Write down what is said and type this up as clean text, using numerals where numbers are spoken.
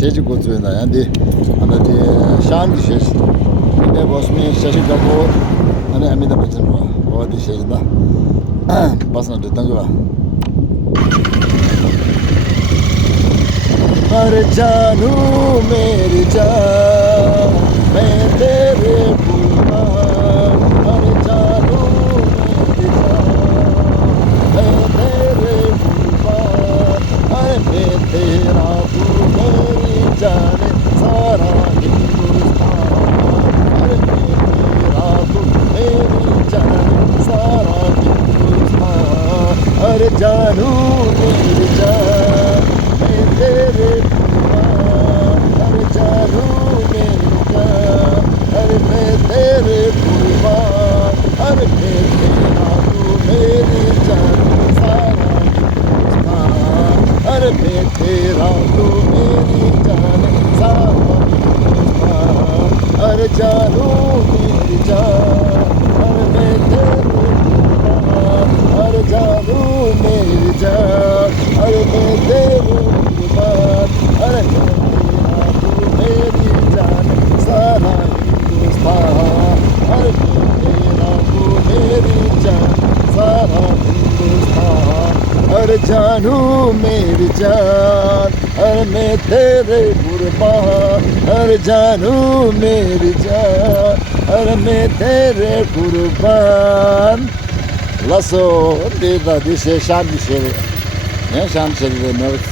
शेज 고추에다 안데 안데 샤안디 शेज 근데 버스미 샤시 가고 아니 아미다 버튼 어디 शेज다 बसना देता हूँ अरे जानू मेरी जान मैं तेरे कुर्बान अरे जानू मेरी जान मैं तेरे कुर्बान अरे मैं तेरा तू मेरी जान सारा हिंदुस्तान अरे मैं तेरा तू मेरी जान सारा अरे जानू मेरी जान मैं तेरे कुर्बान अरे जानू मेरी जान अरे मैं तेरे कुर्बान अरे मैं तेरा तू मेरी जान सारा हिंदुस्तान अरे मैं तेरा तू मेरी जान सारा हिंदुस्तान अरे जानू मेरी जान अरे मैं तेरे अरे जानू मेरी जान अरे मैं तेरे कुर्बान अरे तेरा तू मेरी जान सारा हिंदुस्तान अरे तेरा तू मेरी जान सारा हिंदुस्तान अरे जानू मेरी जान अरे मैं तेरे कुर्बान अरे जानू मेरी जान अरे मैं तेरे कुर्बान Lasso, deva dice Shanti, Shanti,